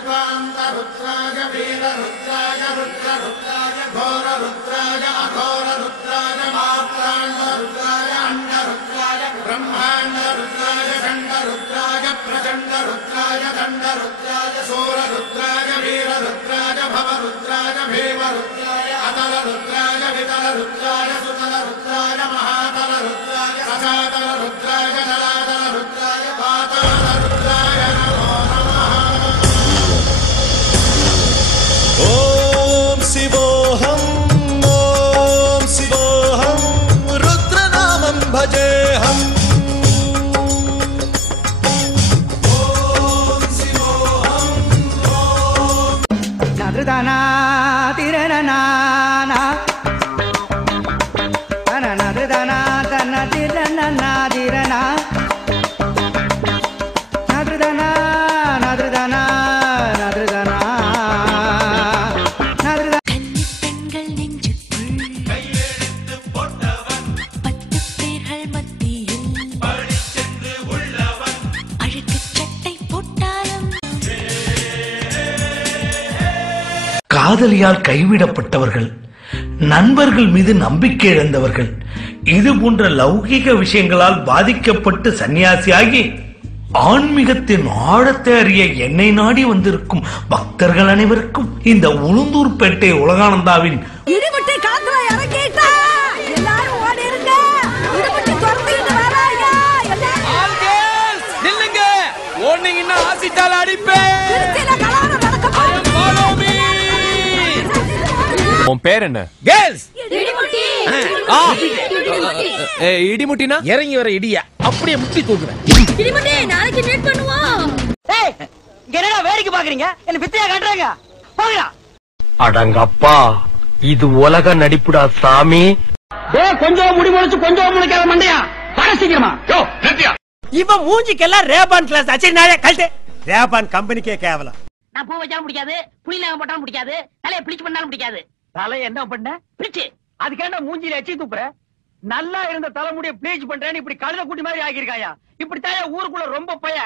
कल्पान्तरुद्राय वीररुद्राय रुद्ररुद्राय घोररुद्राय अघोररुद्राय मात्राण्डरुद्राय अण्डरुद्राय ब्रह्माण्डरुद्राय खण्डरुद्राय प्रचण्डरुद्राय दण्डरुद्राय सूररुद्राय वीररुद्राय भवरुद्राय भीमरुद्राय अतलरुद्राय वितलरुद्राय सुतलरुद्राय महातलरुद्राय रसातलरुद्राय जलातलरुद्राय पातालरुद्राय नमो नमः। ओम शिवोऽहं रुद्रनामं भजेऽहम्। ओम शिवोऽहं नदृदना तिरननाना नदृदना तन तिरनना तिरना नदृदना नदृदना नदृदना கன்னிப்பெண்கள் நெஞ்சுக்குள் கையெழுத்து போட்டவன் 10 பேர்கள் மத்தியில் பழிச்சென்று உள்ளவன் அழுக்குச் சட்டை போட்டாலும் காதலியால் கைவிடப்பட்டவர்கள், நண்பர்கள் மீது நம்பிக்கை இழந்தவர்கள், இது போன்ற லௌகிக விஷயங்களால் பாதிக்கப்பட்டு சன்னியாசியாகி ஆன்மீகத்தின் ஆழத்தை அறிய என்னை நாடி வந்திருக்கும் பக்தர்கள் அனைவருக்கும் இந்த உளுந்தூர்பேட்டை உலகானந்தாவின் இடிமுட்டி காத்துல இறங்கிட்டா எல்லாரும் ஓடி இருங்க. இடிமுட்டி துரத்திட்டு வராங்க. நில்லுங்க, ஓடுனீங்கன்னா ஆசிட்டால அடிப்பேன். திருச்சியில கலவரம் நடக்க உன் பேர் என்ன? கேர்ள்ஸ். இடிமுட்டி இடிமுட்டினா இறங்கி வர இடியா அப்படியே முட்டி தூக்குறேன். இடிமுட்டி நாளைக்கு மீட் பண்ணுவோம். ஏய் என்னடா வேடிக்கை பாக்குறீங்க? என்ன பித்தையா காட்டுறாங்க? போங்கடா. அடங்கப்பா, இது உலக நடிப்புடா சாமி. கொஞ்சம் முடி முளைச்சு கொஞ்சம் முளைக்காத மண்டையா வர சீக்கிரமா. இவன் மூஞ்சிக்கெல்லாம் ரேபான் கிளாஸ் அச்சனாலே கழட்டு. ரேபான் கம்பெனிக்கே கேவலம். நான் பூ வச்சாலும் பிடிக்காது, புளிநாங்க போட்டாலும் பிடிக்காது, தலையை பிளிச்சு பண்ணாலும் பிடிக்காது. தலை என்ன பண்ண? பிளிச்சு அதுக்கேண்டா மூஞ்சில எச்சி துப்புற? நல்லா இருந்த தலைமுடிய ப்ளீச் பண்றேன்னு இப்படி கழுத குட்டி மாதிரி ஆகிருக்காயா? இப்படி தாயா ஊருக்குள்ள ரொம்ப பய.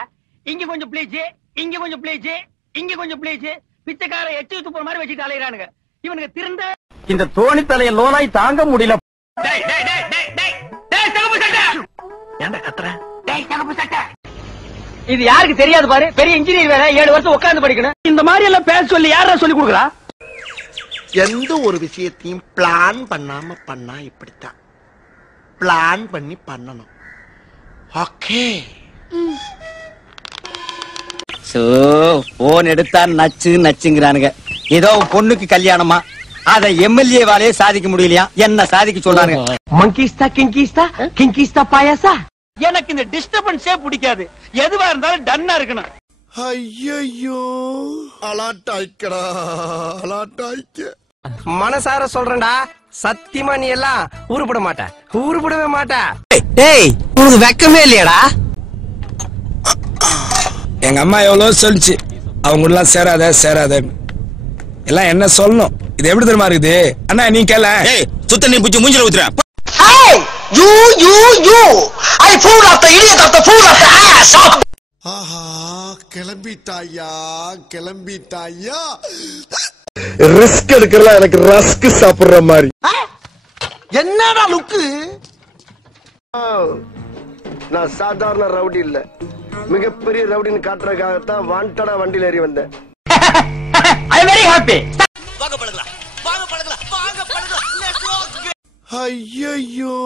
இங்க கொஞ்சம் ப்ளீச், இங்க கொஞ்சம் ப்ளீச், இங்க கொஞ்சம் ப்ளீச், பிச்சைக்கார எச்சி துப்புற மாதிரி வச்சுட்டு அலையறானுங்க. இவனுக்கு திருந்த இந்த தோணி தலைய லோனாய் தாங்க முடியல. டேய் டேய் டேய் டேய் டேய் டேய் தகப்பு சட்டை. ஏன்டா கத்துற? டேய் தகப்பு சட்டை. இது யாருக்கு தெரியாது பாரு. பெரிய இன்ஜினியர் வேற 7 வருஷம் உட்கார்ந்து படிக்கணும். இந்த மாதிரி எல்லாம் பேச சொல்லி யாரா சொல்லி கொடுக்குறா? எந்த ஒரு விஷயத்தையும் பிளான் பண்ணாம பண்ணா இப்படித்தான். பிளான் பண்ணி பண்ணணும். ஓகே. போன் எடுத்தா நச்சு நச்சுங்கிறானுங்க. ஏதோ பொண்ணுக்கு கல்யாணமா, அத எம்எல்ஏ வாலே சாதிக்க முடியலையா? என்ன சாதிக்க சொல்றாங்க? மங்கிஸ்தா கிங்கிஸ்தா கிங்கிஸ்தா பாயாசா. எனக்கு இந்த டிஸ்டர்பன்ஸே பிடிக்காது. எதுவா இருந்தாலும் டன்னா இருக்கணும். ஐயோ அலாட்டாய்க்கடா அலாட்டாய்க்க. மனசார சொல்றேன்டா, சத்தியமா நீ எல்லாம் உருப்பட மாட்ட, உருப்படவே மாட்ட. டேய் உனக்கு வெக்கமே இல்லையாடா? எங்க அம்மா எவ்வளவு சொல்லிச்சு, அவங்க எல்லாம் சேராத சேராத எல்லாம் என்ன சொல்லணும். இது எப்படி தெரியுமா இருக்குது? அண்ணா நீ கேள. சுத்த நீ பிடிச்சி மூஞ்சில ஊத்துற. ஆஹா கிளம்பிட்டாயா கிளம்பிட்டாயா. ரிஸ்க் எடுக்கிறலாம் எனக்கு ரஸ்க் சாப்பிடுற மாதிரி. என்னடா லுக்கு? நான் சாதாரண ரவுடி இல்ல, மிகப்பெரிய ரவுடின்னு காட்டுறதுக்காகத்தான் வாண்டடா வண்டியில ஏறி வந்தேன். I am very happy. வாங்க பழகலாம், வாங்க பழகலாம், வாங்க பழகலாம். Let's go. ஐயோ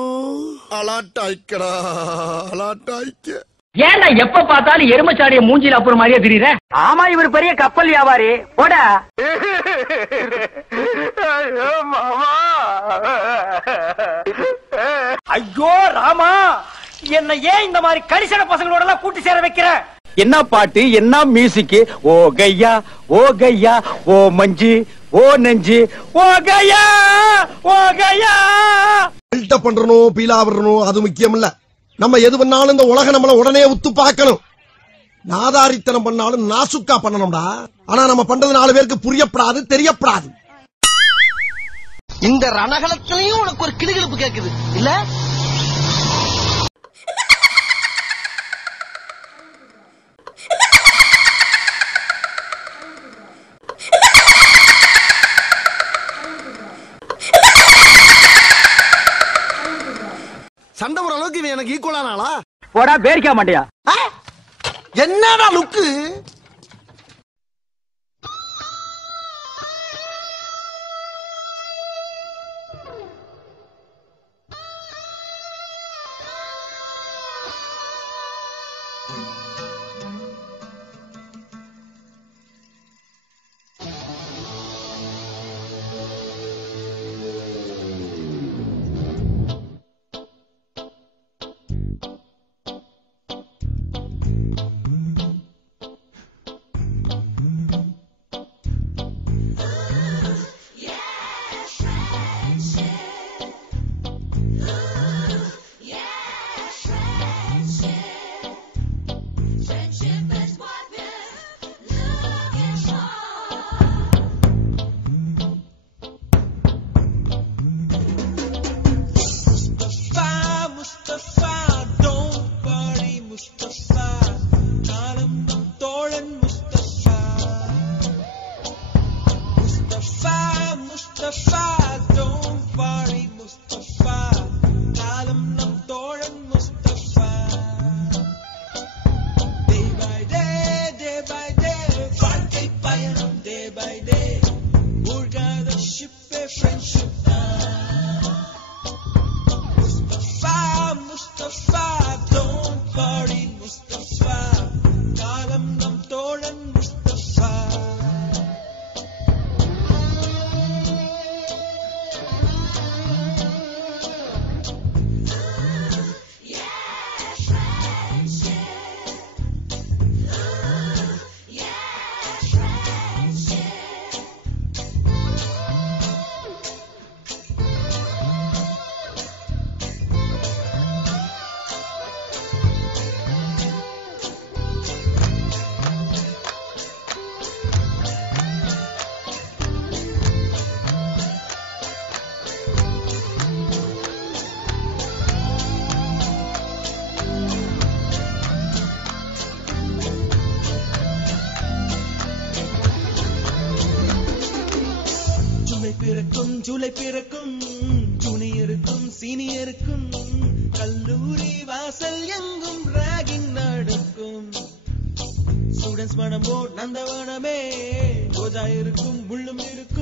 அலாட்டாய்க்கடா அலாட்டாய்க்க. ஏன்டா எப்ப பார்த்தாலும் எருமச்சாடிய மூஞ்சில அப்புறம் மாதிரியே தெரியுற? ஆமா இவர் பெரிய கப்பல் வியாபாரி. போடா. ஐயோ ராமா, என்ன ஏன் இந்த மாதிரி கரிசன பசங்களோட எல்லாம் கூட்டி சேர வைக்கிற? என்ன பாட்டு, என்ன மியூசிக்? ஓ கையா, ஓ கையா, ஓ மஞ்சு, ஓ நெஞ்சு, ஓ கையா, ஓ கையா. பில்டப் பண்றணும், பீலா வரணும், அது முக்கியம் இல்ல. நம்ம எது பண்ணாலும் இந்த உலக நம்மள உடனே உத்து பார்க்கணும். நாதாரித்தனம் பண்ணாலும் நாசுக்கா பண்ணணும்டா. ஆனா நம்ம பண்றது 4 பேருக்கு புரியப்படாது, தெரியப்படாது. இந்த ரணகலத்திலையும் உனக்கு ஒரு கிளுகிழப்பு கேக்குது இல்ல? அளவுக்கு இவன் எனக்கு ஈக்குவலான ஆளா? போடா பேரிக்க மாட்டியா? என்னடா லுக்கு? ஜூலை பிறக்கும் ஜூனியருக்கும் சீனியருக்கும் கல்லூரி வாசல் எங்கும் ராகிங் நடக்கும். ஸ்டூடெண்ட்ஸ் மனமோ நந்தவனமே ரோஜா இருக்கும் முள்ளும் இருக்கும்.